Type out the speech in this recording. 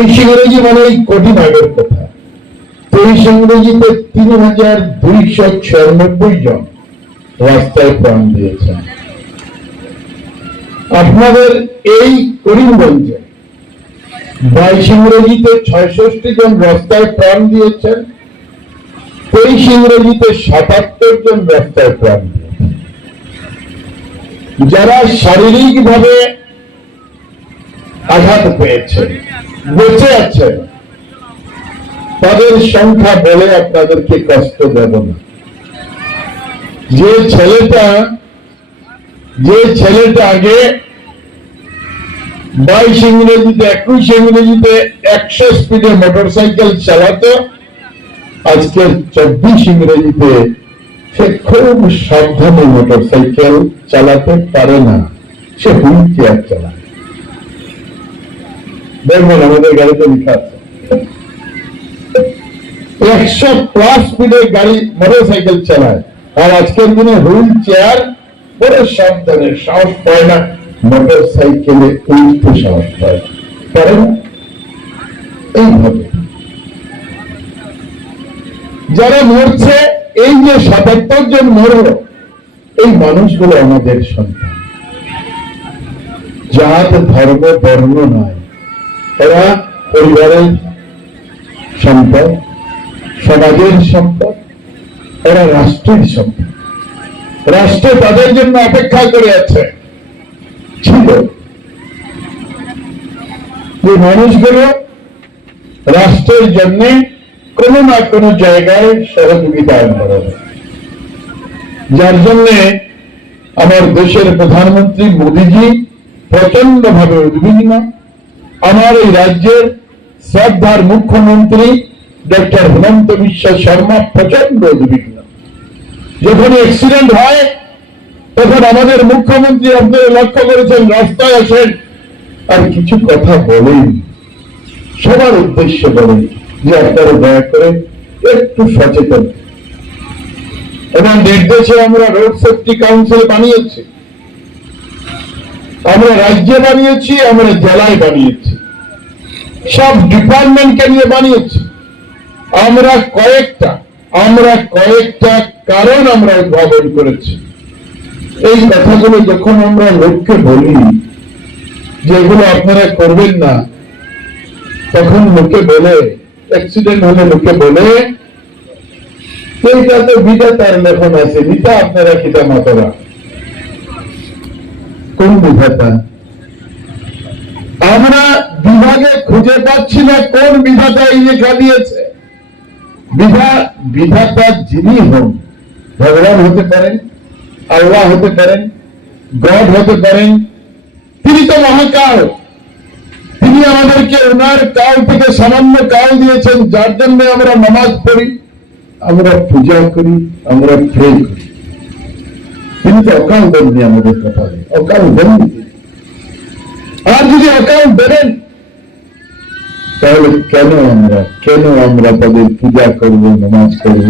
তেইশ ইংরেজি মানে এই কঠিন আগের কথা তেইশ ইংরেজিতে তিন হাজার দুইশো ছিয়ানব্বই জন রাস্তায় প্রাণ দিয়েছেন। আপনাদের এই করিমগঞ্জে বাইশ ইংরেজিতে ছয়ষট্টি জন রাস্তায় প্রাণ দিয়েছেন, তেইশ ইংরেজিতে সাতাত্তর জন রাস্তায় প্রাণ যারা শারীরিক ভাবে আঘাত পেয়েছে বেঁচে আছেন তাদের সংখ্যা বলে আপনাদেরকে কষ্ট দেব না। যে ছেলেটা যে ছেলেটা আগে বাইশ ইংরেজিতে, একুশ ইংরেজিতে একশো স্পিডে মোটরসাইকেল চালাতো, আজকে চব্বিশ ইংরেজিতে সে খুব সাবধানে মোটরসাইকেল চালাতে পারে না। সে হুইল চেয়ার চালায়। দেখবেন আমাদের গাড়িতে লেখা আছে। একশো প্লাস স্পিডে গাড়ি মোটরসাইকেল চালায়। আর আজকের দিনে হুইল চেয়ার বড় সাবধানে সাহস পায় না মোটর সাইকেলে উঠতে সাহস পায়। কারণ এইভাবে যারা মরছে, এই যে সাতাত্তর জন মরল, এই মানুষগুলো আমাদের সন্তান। জাত, ধর্ম, বর্ণ নয়। এরা পরিবারের সম্পদ, সমাজের সম্পদ, এরা রাষ্ট্রের সম্পদ। রাষ্ট্র তাদের জন্য অপেক্ষা করে আছে। ছিল। যে মানুষগুলো রাষ্ট্রের জন্য কোনো না কোনো জায়গায় সহযোগিতা করাবে যার জন্য আমার দেশের প্রধানমন্ত্রী মোদীজি প্রচণ্ড ভাবে উদ্বিগ্ন। আমার এই রাজ্যের শ্রদ্ধার মুখ্যমন্ত্রী ডক্টর হেমন্ত বিশ্ব শর্মা প্রচণ্ড উদ্বিগ্ন। যখন অ্যাক্সিডেন্ট হয়, তখন আমাদের মুখ্যমন্ত্রী আপনারা লক্ষ্য করেছেন, রাস্তায় আসেন, আর কিছু কথা বলেন। সবার উদ্দেশ্য বলেন যে আপনারা দয়া করে একটু সচেতন। এবং নির্দেশে আমরা রোড সেফটি কাউন্সিল বানিয়েছি। আমরা রাজ্যে বানিয়েছি, আমরা জেলায় বানিয়েছি। সব ডিপার্টমেন্টকে নিয়ে বানিয়েছি। আমরা কয়েকটা আমরা কয়েকটা কারণ আমরা উদ্ভাবন করেছি। এই কথাগুলো যখন আমরা লোককে বলি, যে এগুলো আপনারা করবেন না, তখন লোকে বলে অ্যাক্সিডেন্ট হলে লোকে বলে, এইটা তো বিধাতার লেখন আছে নিতা আপনারা কিতা মাতরা কোন বিধাতা আমরা বিভাগে খুঁজে পাচ্ছি না কোন বিধাতা এই লেখা দিয়েছে বিধা, বিধাতা যিনি হন, ভগবান হতে পারেন, আল্লাহ হতে পারেন, গড হতে পারেন, তিনি তো মহাকাল। তিনি আমাদেরকে ওনার কাল থেকে সামান্য কাল দিয়েছেন, যার জন্য আমরা নামাজ পড়ি, আমরা পূজা করি, আমরা প্রে করি। তিনি তো অকাল দেননি আমাদের কপালে অকাল দেননি। আর যদি অকাল দেবেন তাহলে কেন আমরা কেন আমরা তাদের পূজা করব, নামাজ করব